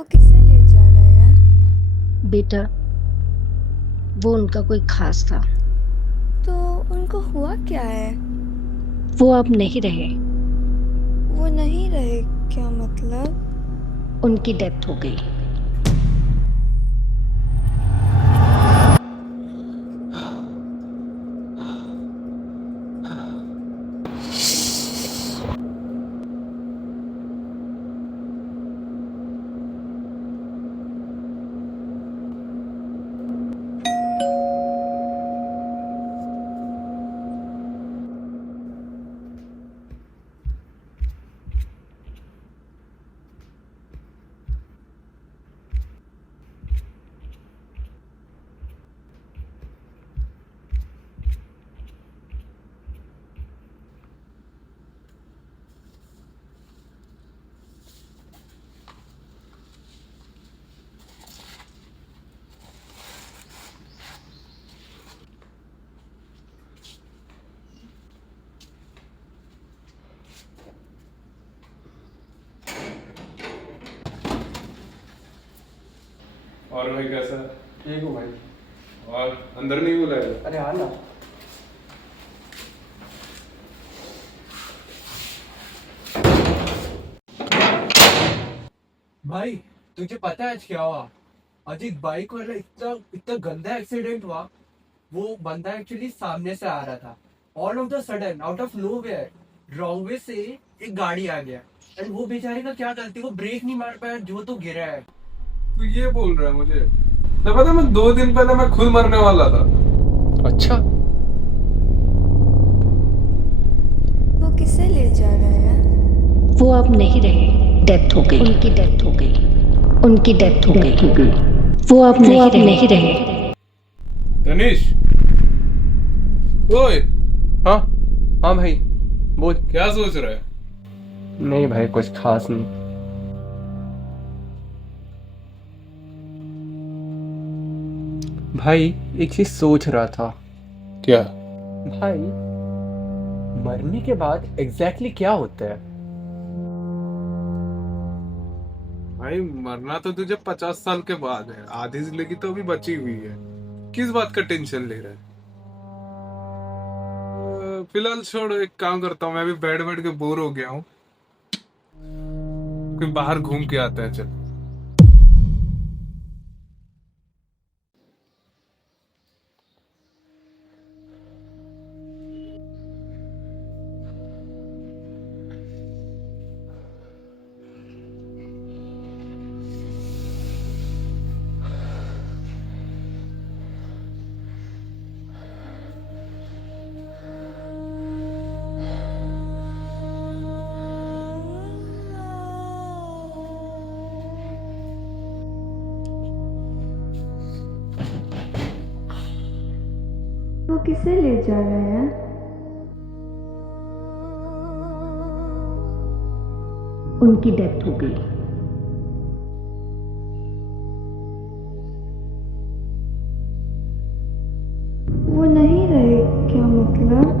वो किसे ले जा रहा है? बेटा, वो उनका कोई खास था। तो उनको हुआ क्या है? वो अब नहीं रहे। वो नहीं रहे? क्या मतलब? उनकी डेथ हो गई। और भाई कैसा है? ठीक हूँ भाई। और अंदर नहीं बुलाया? अरे हाँ ना। भाई तुझे पता है आज क्या हुआ? आज एक बाइक वाला इतना इतना गंदा एक्सीडेंट हुआ। वो बंदा एक्चुअली सामने से आ रहा था। All of the sudden out of nowhere wrong way से एक गाड़ी आ गया। एंड वो बेचारे का क्या गलती, वो ब्रेक नहीं मार पाया, जो तो गिरा है। तू ये बोल रहा है मुझे? तो पता, मैं 2 दिन पहले मैं खुद मरने वाला था। अच्छा। वो किसे ले जा रहा है? वो अब नहीं रहे। डेथ हो गई। उनकी डेथ हो गई। उनकी डेथ हो गई। वो अब नहीं रहे। तनिष, ओए, हाँ हाँ भाई बोल। क्या सोच रहा है? नहीं भाई कुछ खास नहीं। भाई एक चीज सोच रहा था। क्या? भाई मरने के बाद एग्जैक्टली क्या होता है? भाई मरना तो तुझे 50 साल के बाद है। आधी जिंदगी तो अभी बची हुई है। किस बात का टेंशन ले रहा है? फिलहाल छोड़, एक काम करता हूँ, मैं भी बैठ बैठ के बोर हो गया हूँ। कहीं बाहर घूम के आता है, चल। वो किसे ले जा रहा है? उनकी डेथ हो गई। वो नहीं रहे? क्या मतलब?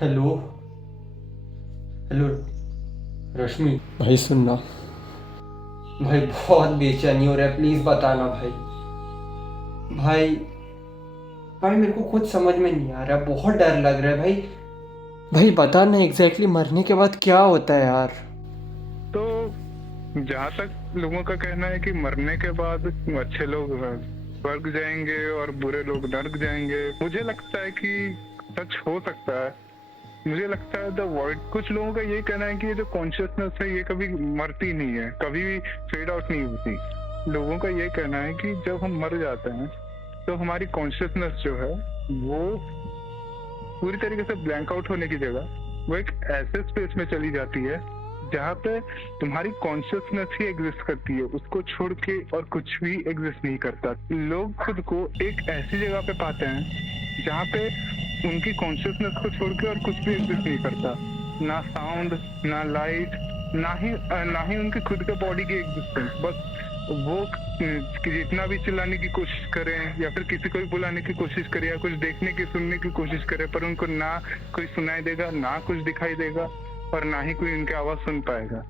हेलो हेलो रश्मि, भाई सुनना। भाई बहुत बेचैनी हो रहा है, प्लीज बताना भाई। भाई भाई मेरे को कुछ समझ में नहीं आ रहा, बहुत डर लग रहा है भाई। भाई बता ना एग्जैक्टली मरने के बाद क्या होता है यार। तो जहाँ तक लोगों का कहना है कि मरने के बाद अच्छे लोग स्वर्ग जाएंगे और बुरे लोग नर्क जाएंगे, मुझे लगता है कि सच हो सकता है। मुझे लगता है द वर्ल्ड, कुछ लोगों का ये कहना है कि ये जो कॉन्शियसनेस है ये कभी मरती नहीं है, कभी भी फेड आउट नहीं होती। लोगों का ये कहना है कि जब हम मर जाते हैं तो हमारी कॉन्शियसनेस जो है वो पूरी तरीके से ब्लैंक आउट होने की जगह वो एक ऐसे स्पेस में चली जाती है जहाँ पे तुम्हारी कॉन्शियसनेस ही एग्जिस्ट करती है, उसको छोड़ के और कुछ भी एग्जिस्ट नहीं करता। लोग खुद को एक ऐसी जगह पे पाते हैं जहाँ पे उनकी कॉन्शियसनेस को छोड़ के और कुछ भी एग्जिस्ट नहीं करता। ना साउंड, ना लाइट, ना ही उनके खुद के बॉडी की एग्जिस्टेंस। बस वो कि जितना भी चिल्लाने की कोशिश करें या फिर किसी को भी बुलाने की कोशिश करें या कुछ देखने की सुनने की कोशिश करें, पर उनको ना कोई सुनाई देगा, ना कुछ दिखाई देगा और ना ही कोई उनकी आवाज सुन पाएगा।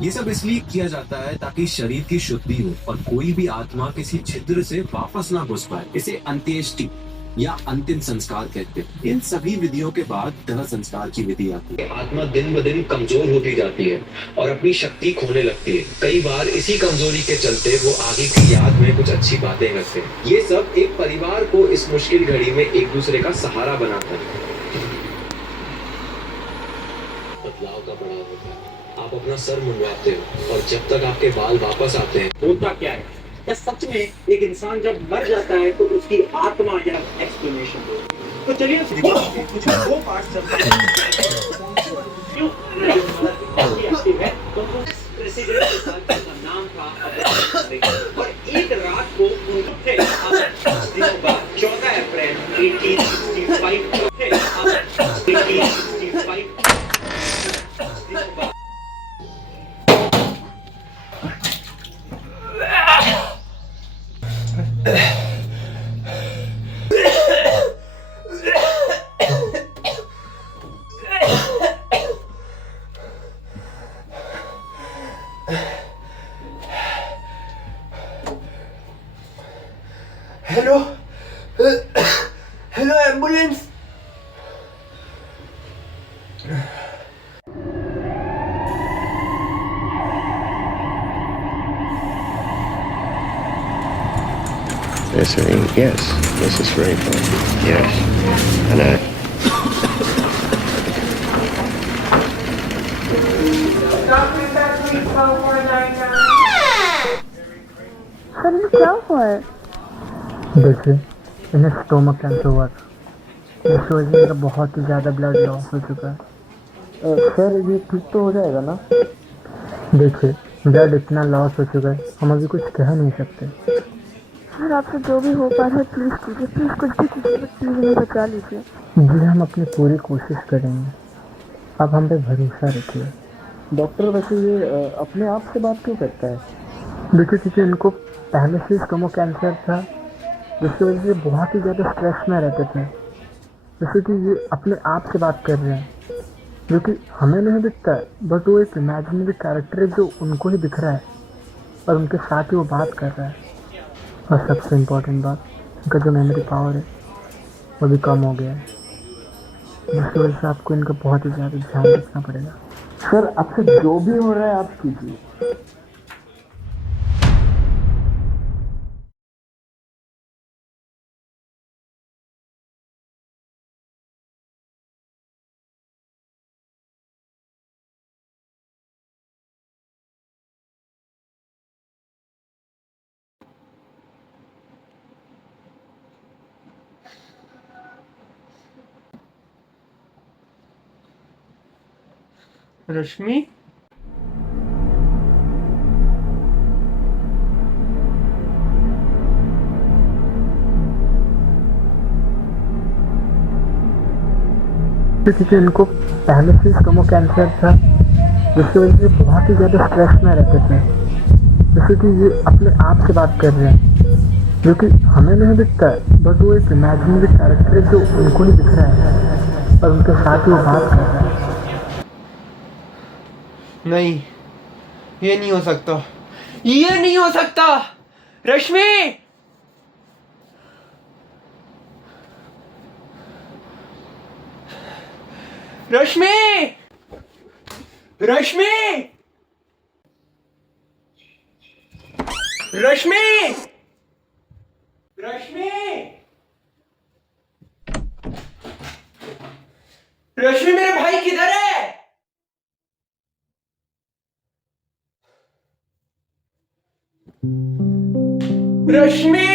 ये सब इसलिए किया जाता है ताकि शरीर की शुद्धि हो और कोई भी आत्मा किसी छिद्र से वापस ना घुस पाए। इसे अंत्येष्टि या अंतिम संस्कार कहते हैं। इन सभी विधियों के बाद दाह संस्कार की विधि आती है। आत्मा दिन ब दिन कमजोर होती जाती है और अपनी शक्ति खोने लगती है। कई बार इसी कमजोरी के चलते वो आगे की याद में कुछ अच्छी बातें करते हैं। ये सब एक परिवार को इस मुश्किल घड़ी में एक दूसरे का सहारा बनाता है। बदलाव का पड़ाव होता है। आप अपना सर मुंडवाते हो और जब तक आपके बाल वापस आते हैं, होता क्या है? या सच में एक इंसान जब मर जाता है तो उसकी आत्मा या एक्सप्लेनेशन दो। तो चलिए कुछ दो पार्ट चलते हैं। क्यों है तो प्रेसिडेंट के साथ का नाम था और एक रात को उनके दिनों बाद 14 अप्रैल 1865 hello hello ambulance. Yes, yes, it's very fun. Yes, and sir ये क्या हुआ है? देखिए, इन्हें स्टोमक कैंसर हुआ था। इस वजह से मेरा बहुत ही ज़्यादा ब्लड लॉस हो चुका है। सर ये ठीक तो हो जाएगा ना? देखिए, ब्लड इतना लॉस हो चुका है, हम अभी कुछ कह नहीं सकते। सर आपसे जो भी हो पा रहा है प्लीज़ कीजिए, प्लीज़ कुछ भी कीजिए, प्लीज़ इन्हें बचा लीजिए। जी हम अपनी पूरी कोशिश करेंगे, आप हम पे भरोसा रखिए। डॉक्टर वैसे ये अपने आप से बात क्यों करता है? देखिए क्योंकि इनको पहले से स्टोमक कैंसर था, जिसकी वजह से बहुत ही ज़्यादा स्ट्रेस में रहते थे। जैसे कि ये अपने आप से बात कर रहे हैं, जो कि हमें नहीं दिखता है, बट वो एक इमेजिनरी कैरेक्टर है जो उनको ही दिख रहा है और उनके साथ ही वो बात कर रहा है। और सबसे इम्पोर्टेंट बात, इनका जो मेमोरी पावर है वो भी कम हो गया है, जिसकी वजह से आपको इनका बहुत ही ज़्यादा ध्यान रखना पड़ेगा। सर आपसे जो भी हो रहा है आप कीजिए। रश्मि, क्योंकि इनको पहले से स्टोमक कैंसर था, जिसकी वजह से बहुत ही ज़्यादा स्ट्रेस में रहते थे। जैसे कि ये अपने आप से बात कर रहे हैं, जो कि हमें नहीं दिखता है, बट वो एक इमेजिनरी कैरेक्टर है जो उनको ही दिख रहा है और उनके साथ ही वो बात कर रहा है। नहीं, ये नहीं हो सकता, ये नहीं हो सकता। रश्मि, रश्मि, रश्मि, रश्मि, रश्मि, रश्मि, मेरे भाई किधर है? रश्मि,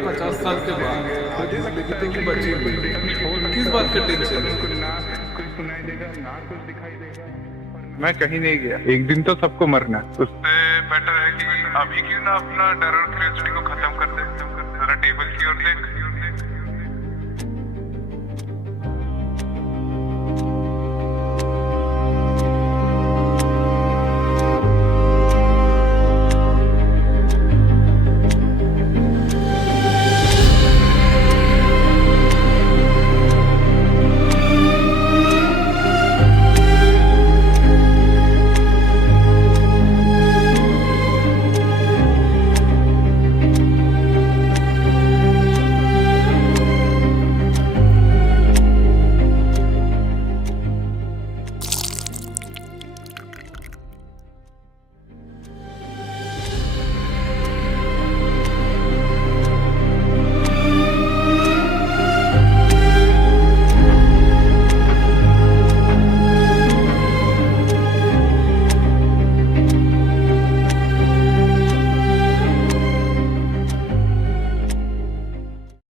50 साल के बाद आधी जिंदगी तो भी बची हुई है, किस बात का टेंशन है? ना कुछ सुनाई देगा ना कुछ दिखाई देगा। मैं कहीं नहीं गया, एक दिन तो सबको मरना है। उससे बेटर है कि अभी क्यों ना अपना डर और क्यूरियोसिटी को खत्म कर दे। जरा टेबल की ओर देख।